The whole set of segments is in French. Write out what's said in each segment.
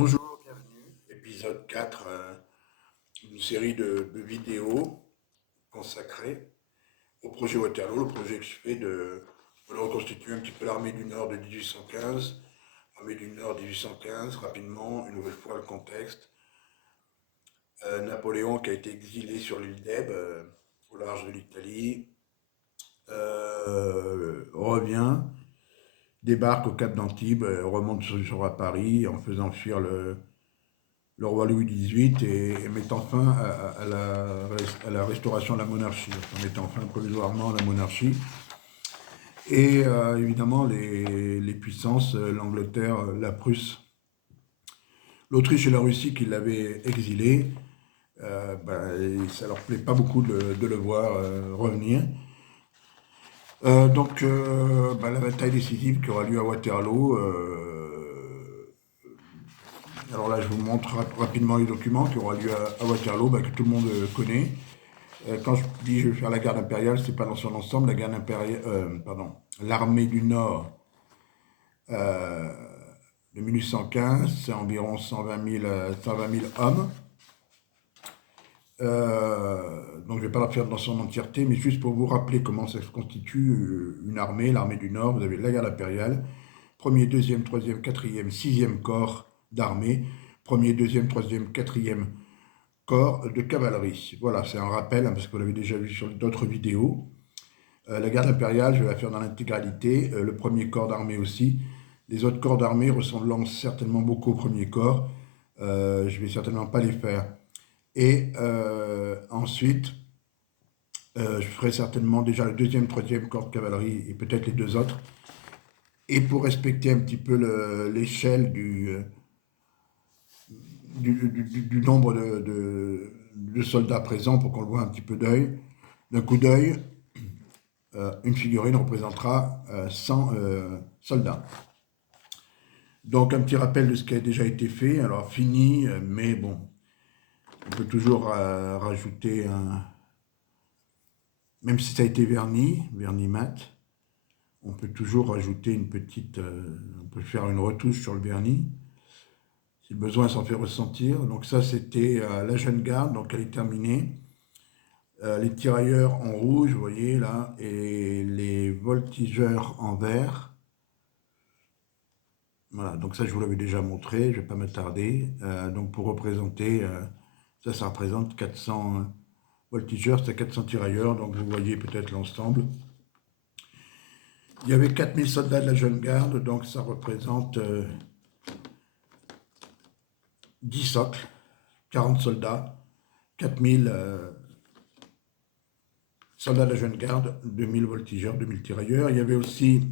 Bonjour, bienvenue. Épisode 4 d'une série de vidéos consacrées au projet Waterloo, le projet que je fais de reconstituer un petit peu l'armée du Nord de 1815. Armée du Nord 1815, rapidement, une nouvelle fois le contexte. Napoléon qui a été exilé sur l'île d'Elbe, au large de l'Italie, revient, débarque au Cap d'Antibes, remonte à Paris en faisant fuir le roi Louis XVIII et mettant fin à la restauration de la monarchie, en mettant fin provisoirement à la monarchie. Et évidemment, les puissances, l'Angleterre, la Prusse, l'Autriche et la Russie qui l'avaient exilé, ça leur plaît pas beaucoup de le voir revenir. La bataille décisive qui aura lieu à Waterloo. Alors là, je vous montre rapidement les documents qui aura lieu à Waterloo, que tout le monde connaît. Quand je dis je vais faire la garde impériale, c'est pas dans son ensemble. La garde impériale, l'armée du Nord euh, de 1815, c'est environ 120 000 hommes. Donc je vais pas la faire dans son entièreté, mais juste pour vous rappeler comment ça se constitue une armée, l'armée du Nord. Vous avez la garde impériale, 1er, 2e, 3e, 4e, 6e corps d'armée, 1er, 2e, 3e, 4e corps de cavalerie. Voilà, c'est un rappel, parce que vous l'avez déjà vu sur d'autres vidéos. La garde impériale, je vais la faire dans l'intégralité, le premier corps d'armée aussi. Les autres corps d'armée ressemblant certainement beaucoup au premier corps. Je vais certainement pas les faire. Et ensuite, je ferai certainement déjà le deuxième, troisième corps de cavalerie et peut-être les deux autres. Et pour respecter un petit peu l'échelle du nombre de soldats présents, pour qu'on le voit un petit peu d'un coup d'œil, une figurine représentera 100 soldats. Donc un petit rappel de ce qui a déjà été fait. Alors fini, mais bon, on peut toujours rajouter un... Même si ça a été verni mat, on peut toujours rajouter une petite... on peut faire une retouche sur le vernis, si le besoin s'en fait ressentir. Donc ça, c'était la jeune garde, donc elle est terminée. Les tirailleurs en rouge, vous voyez là, et les voltigeurs en vert. Voilà, donc ça je vous l'avais déjà montré, je ne vais pas m'attarder. Donc pour représenter, ça représente 400 voltigeurs, c'est 400 tirailleurs, donc vous voyez peut-être l'ensemble. Il y avait 4000 soldats de la jeune garde, donc ça représente 10 socles, 40 soldats, 4000 soldats de la jeune garde, 2000 voltigeurs, 2000 tirailleurs. Il y avait aussi,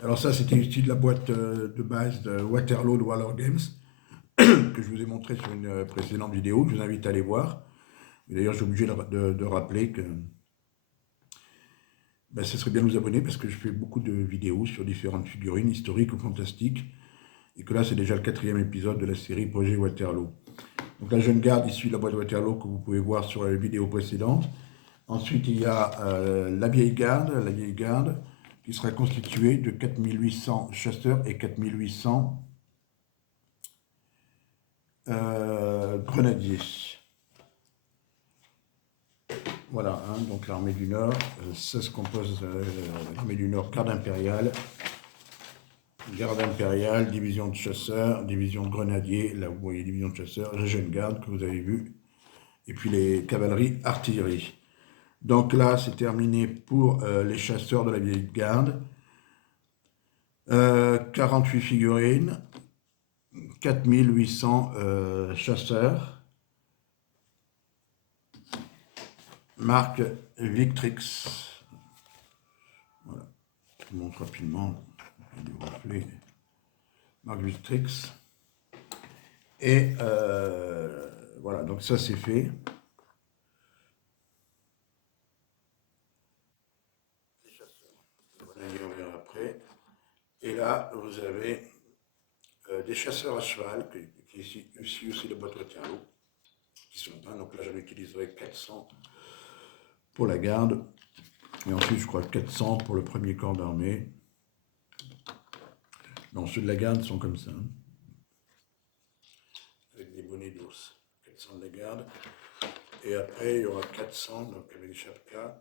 alors ça c'était issu de la boîte de base de Waterloo de War Games, que je vous ai montré sur une précédente vidéo, je vous invite à aller voir. D'ailleurs, je suis obligé de rappeler que ce serait bien de vous abonner parce que je fais beaucoup de vidéos sur différentes figurines historiques ou fantastiques. Et que là, c'est déjà le 4e épisode de la série Projet Waterloo. Donc la jeune garde issue de la boîte Waterloo que vous pouvez voir sur la vidéo précédente. Ensuite, il y a la vieille garde qui sera constituée de 4800 chasseurs et 4800 grenadiers. Voilà, donc l'armée du Nord, ça se compose de l'armée du Nord, garde impériale, division de chasseurs, division de grenadiers, là vous voyez division de chasseurs, la jeune garde que vous avez vu, et puis les cavaleries artillerie. Donc là, c'est terminé pour les chasseurs de la vieille garde. 48 figurines, 4800 chasseurs. Marque Victrix. Voilà, je vous montre rapidement. Je vais vous rappeler. Marque Victrix. Et voilà, donc ça c'est fait. Les chasseurs. Voilà, on verra après. Et là, vous avez des chasseurs à cheval, qui est ici aussi le boîte Waterloo, qui sont peints. Donc là, j'en utiliserai 400 pour la garde. Et ensuite, je crois 400 pour le premier corps d'armée. Non, ceux de la garde sont comme ça. bonnet d'ours. 400 de la garde. Et après, il y aura 400, donc avec les chapkas,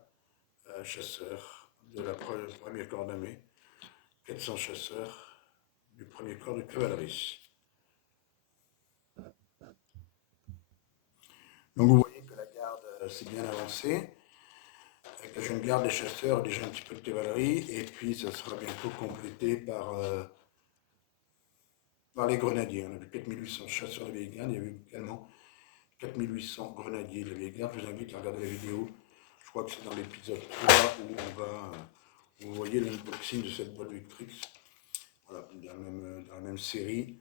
chasseurs de la première corps d'armée. 400 chasseurs du premier corps de cavalerie. Donc vous voyez que la garde s'est bien avancée, que je garde des chasseurs, déjà un petit peu de cavalerie, et puis ça sera bientôt complété par les grenadiers. On a vu 4800 chasseurs de la vieille garde, il y a eu également 4800 grenadiers de la vieille garde. Je vous invite à regarder la vidéo, je crois que c'est dans l'épisode 3 où vous voyez l'unboxing de cette boîte Victrix, voilà, dans la même série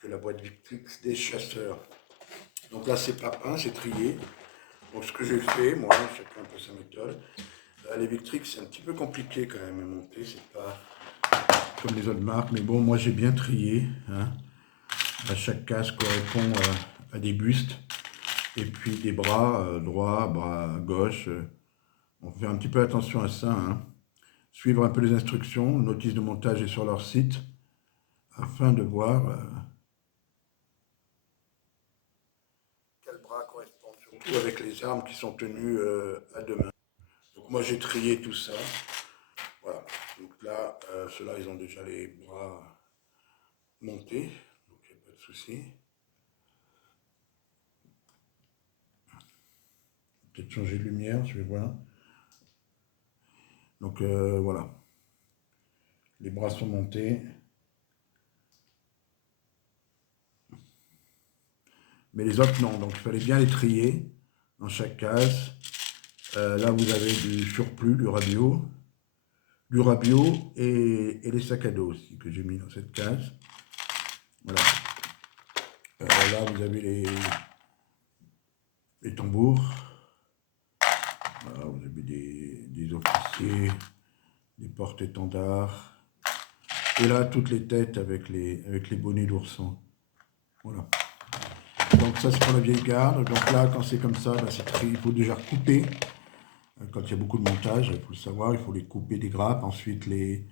que la boîte Victrix des chasseurs. Donc là c'est pas peint, c'est trié. Donc ce que j'ai fait, moi, chacun un peu sa méthode. Les Victrix, c'est un petit peu compliqué quand même à monter, c'est pas comme les autres marques, mais bon, moi j'ai bien trié. Hein. À chaque casque correspond à des bustes, et puis des bras droit, bras gauche. On fait un petit peu attention à ça. Hein. Suivre un peu les instructions, le notice de montage est sur leur site, afin de voir quel bras correspond, surtout avec les armes qui sont tenues à deux mains. Donc moi j'ai trié tout ça. Voilà. Donc là, ceux-là, ils ont déjà les bras montés, donc il n'y a pas de souci. Peut-être changer de lumière, je vais voir. Donc voilà. Les bras sont montés. Mais les autres, non. Donc il fallait bien les trier dans chaque case. Là, vous avez du surplus, du rabio et les sacs à dos aussi que j'ai mis dans cette case. Voilà. Là, vous avez les tambours. Voilà, vous avez des officiers, des porte-étendards. Et là, toutes les têtes avec les bonnets d'ourson. Voilà. Donc ça, c'est pour la vieille garde. Donc là, quand c'est comme ça, bah, il faut déjà couper. Quand il y a beaucoup de montage, il faut le savoir, il faut les couper des grappes, ensuite les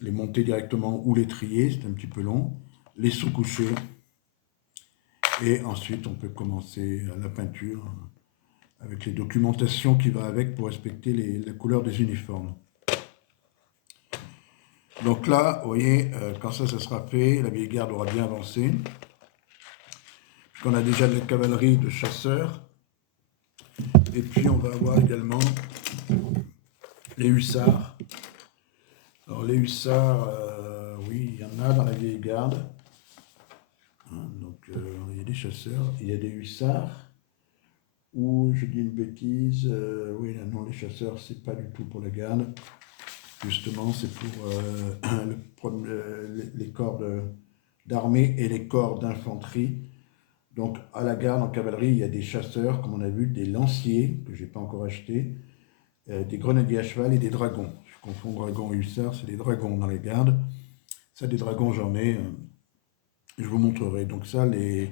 monter directement ou les trier, c'est un petit peu long, les sous-coucher, et ensuite on peut commencer la peinture avec les documentations qui va avec pour respecter la couleur des uniformes. Donc là, vous voyez, quand ça sera fait, la vieille garde aura bien avancé, puisqu'on a déjà de la cavalerie de chasseurs, et puis on va avoir également les hussards. Alors les hussards, oui, il y en a dans la vieille garde. Hein, donc il y a des chasseurs, il y a des hussards. Ou je dis une bêtise, oui, non, les chasseurs, c'est pas du tout pour la garde. Justement, c'est pour les corps d'armée et les corps d'infanterie. Donc à la garde, en cavalerie, il y a des chasseurs, comme on a vu, des lanciers, que je n'ai pas encore achetés, des grenadiers à cheval et des dragons. Je confonds dragons et hussards, c'est des dragons dans les gardes. Ça, des dragons, j'en ai. Je vous montrerai. Donc ça, les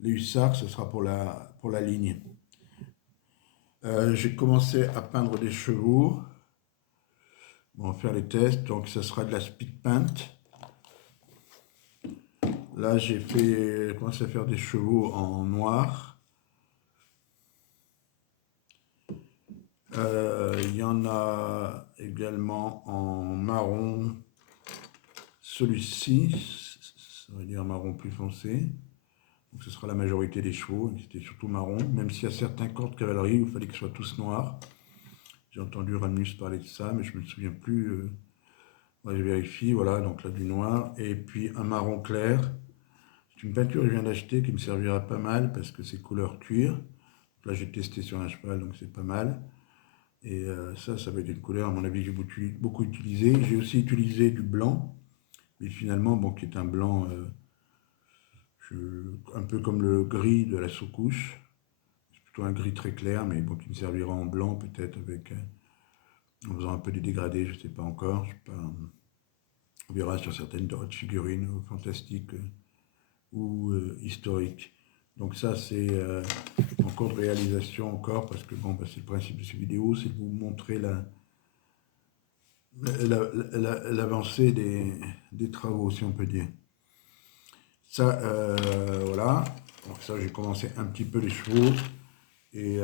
hussards, ce sera pour la ligne. J'ai commencé à peindre des chevaux. On va faire les tests. Donc ça sera de la speed paint. Là, j'ai commencé à faire des chevaux en noir. Il y en a également en marron. Celui-ci, ça veut dire marron plus foncé. Donc ce sera la majorité des chevaux. C'était surtout marron, même s'il y a certains corps de cavalerie où il fallait qu'ils soient tous noirs. J'ai entendu Ramus parler de ça, mais je ne me souviens plus. Je vérifie, voilà, donc là du noir. Et puis un marron clair. C'est une peinture que je viens d'acheter qui me servira pas mal parce que c'est couleur cuir. Là j'ai testé sur un cheval, donc c'est pas mal. Et ça va être une couleur, à mon avis, que j'ai beaucoup utilisé. J'ai aussi utilisé du blanc, mais finalement, bon, qui est un blanc un peu comme le gris de la sous-couche. C'est plutôt un gris très clair, mais bon, qui me servira en blanc peut-être en faisant un peu des dégradés, je ne sais pas encore. On verra sur certaines figurines fantastiques ou historiques. Donc ça, c'est en cours de réalisation encore, parce que bon, bah, c'est le principe de ces vidéos, c'est de vous montrer l'avancée des travaux, si on peut dire. Ça, voilà. Donc ça, j'ai commencé un petit peu les chevaux, et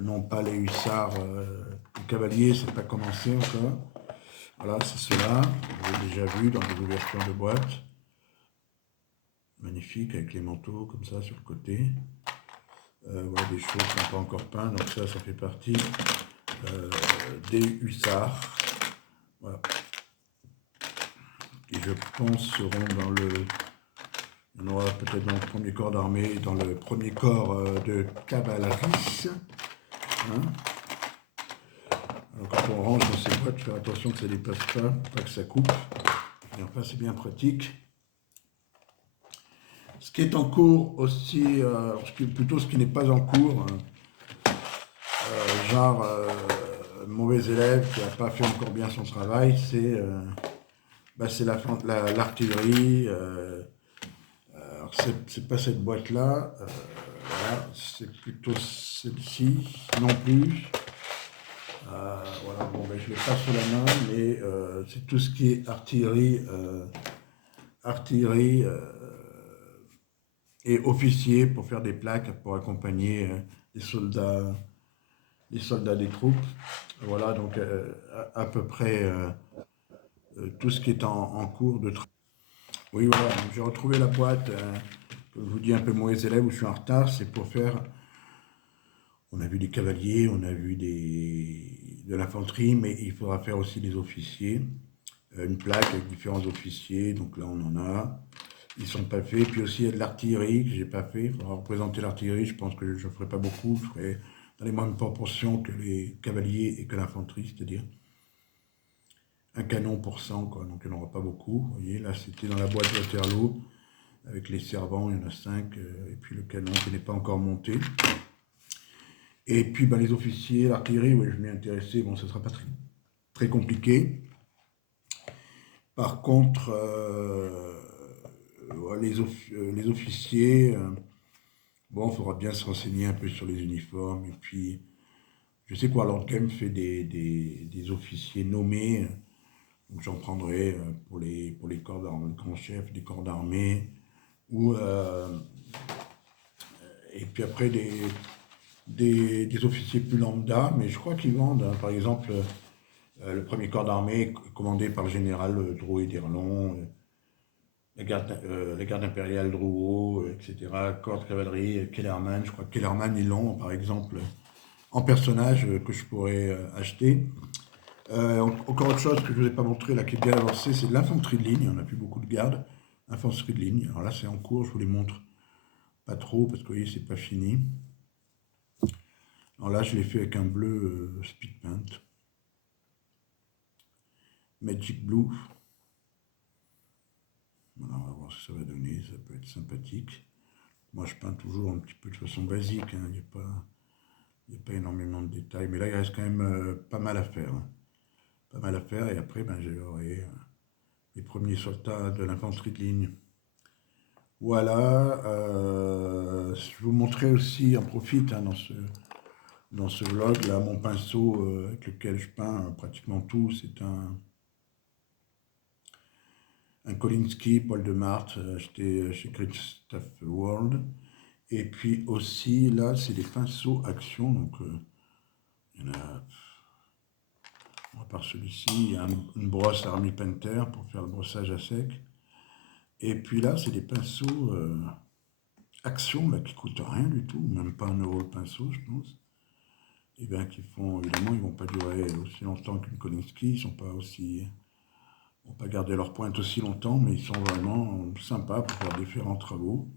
non pas les hussards, les cavaliers, c'est pas commencé encore. Voilà, c'est cela, vous l'avez déjà vu dans des ouvertures de boîte. Magnifique, avec les manteaux comme ça sur le côté. Voilà, des chevaux qui ne sont pas encore peints, donc ça fait partie des hussards. Voilà. Qui je pense seront dans le... On aura peut-être dans le premier corps d'armée, dans le premier corps de cavalerie. Hein, alors quand on range dans ces boîtes, faire attention que ça ne dépasse pas que ça coupe. Et enfin, c'est bien pratique. Ce qui est en cours aussi, plutôt ce qui n'est pas en cours, genre mauvais élève qui n'a pas fait encore bien son travail, c'est l'artillerie. Alors c'est pas cette boîte-là, voilà, c'est plutôt celle-ci, non plus. Voilà, bon, ben, je ne l'ai pas sous la main, mais c'est tout ce qui est artillerie, et officiers pour faire des plaques pour accompagner les soldats des troupes. Voilà, donc à peu près tout ce qui est en cours de travail. Oui, voilà, j'ai retrouvé la boîte, comme je vous dis, un peu mauvais élève où je suis en retard, c'est pour faire... On a vu des cavaliers, on a vu de l'infanterie, mais il faudra faire aussi des officiers. Une plaque avec différents officiers, donc là on en a. Ils ne sont pas faits. Puis aussi il y a de l'artillerie que je n'ai pas fait. Il faudra représenter l'artillerie, je pense que je ne ferai pas beaucoup. Je ferai dans les mêmes proportions que les cavaliers et que l'infanterie, c'est-à-dire un canon pour 100, quoi. Donc il n'y en aura pas beaucoup. Vous voyez, là c'était dans la boîte de Waterloo, avec les servants, il y en a 5, et puis le canon qui n'est pas encore monté. Et puis ben, les officiers, l'artillerie, oui, je m'y intéressais, bon, ce ne sera pas très compliqué. Par contre, les officiers, bon, il faudra bien se renseigner un peu sur les uniformes. Et puis, je sais que Warlord Game fait des officiers nommés, donc j'en prendrai pour les corps d'armée, grands chefs des corps d'armée, et puis après des officiers plus lambda, mais je crois qu'ils vendent, hein, par exemple, le premier corps d'armée commandé par le général Drouet d'Erlon, la garde impériale Drouot, etc., corps de cavalerie, Kellerman, je crois que Kellerman, ils l'ont, par exemple, en personnage que je pourrais acheter. Encore autre chose que je ne vous ai pas montré, là, qui est bien avancé, c'est de l'infanterie de ligne. On n'a plus beaucoup de gardes. Infanterie de ligne. Alors là, c'est en cours, je vous les montre pas trop, parce que vous voyez, c'est pas fini. Alors là, je l'ai fait avec un bleu speed paint. Magic Blue. Voilà, on va voir ce que ça va donner, ça peut être sympathique. Moi, je peins toujours un petit peu de façon basique, hein. Il n'y a pas énormément de détails, mais là, il reste quand même pas mal à faire. Hein. Pas mal à faire, et après, ben, j'aurai les premiers soldats de l'infanterie de ligne. Voilà, je vous montrerai aussi, en profite hein, dans ce vlog, là, mon pinceau avec lequel je peins pratiquement tout, c'est un Kolinsky Paul de Mart, acheté chez Christophe World. Et puis aussi, là, c'est des pinceaux Action, donc il y en a, à part celui-ci, il y a une brosse Army Painter pour faire le brossage à sec. Et puis là, c'est des pinceaux Action, là, qui ne coûtent rien du tout, même pas 1 euro le pinceau, je pense. Et bien, qui font, évidemment, ils ne vont pas durer aussi longtemps qu'une Kolinsky, ils vont pas garder leur pointe aussi longtemps, mais ils sont vraiment sympas pour faire différents travaux.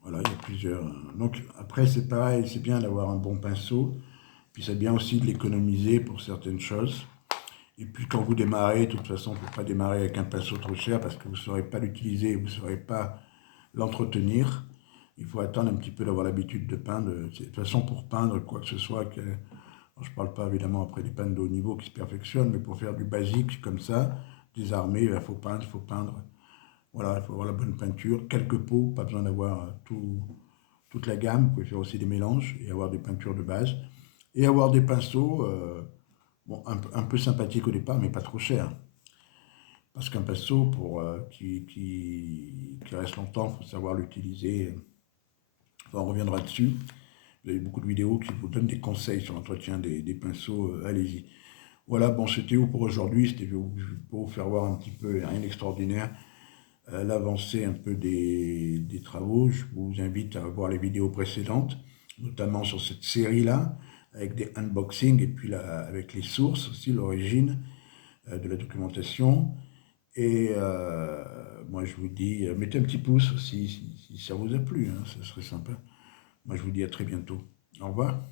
Voilà, il y a plusieurs. Donc après, c'est pareil, c'est bien d'avoir un bon pinceau, puis c'est bien aussi de l'économiser pour certaines choses. Et puis quand vous démarrez, de toute façon, il ne faut pas démarrer avec un pinceau trop cher parce que vous ne saurez pas l'utiliser, vous ne saurez pas l'entretenir. Il faut attendre un petit peu d'avoir l'habitude de peindre. De toute façon, pour peindre quoi que ce soit, je ne parle pas évidemment après des peintres de haut niveau qui se perfectionnent, mais pour faire du basique comme ça, des armées, il faut peindre. Voilà, il faut avoir la bonne peinture, quelques pots, pas besoin d'avoir toute la gamme. Vous pouvez faire aussi des mélanges et avoir des peintures de base. Et avoir des pinceaux, bon, un peu sympathiques au départ, mais pas trop chers. Parce qu'un pinceau, qui reste longtemps, il faut savoir l'utiliser Enfin, on reviendra dessus. Vous avez beaucoup de vidéos qui vous donnent des conseils sur l'entretien des pinceaux, allez-y. Voilà, bon, c'était où pour aujourd'hui, c'était pour vous faire voir un petit peu, rien d'extraordinaire, l'avancée un peu des travaux. Je vous invite à voir les vidéos précédentes, notamment sur cette série-là, avec des unboxings, et puis là, avec les sources aussi, l'origine de la documentation. Et moi, je vous dis, mettez un petit pouce aussi si ça vous a plu, hein, ça serait sympa. Moi, je vous dis à très bientôt. Au revoir.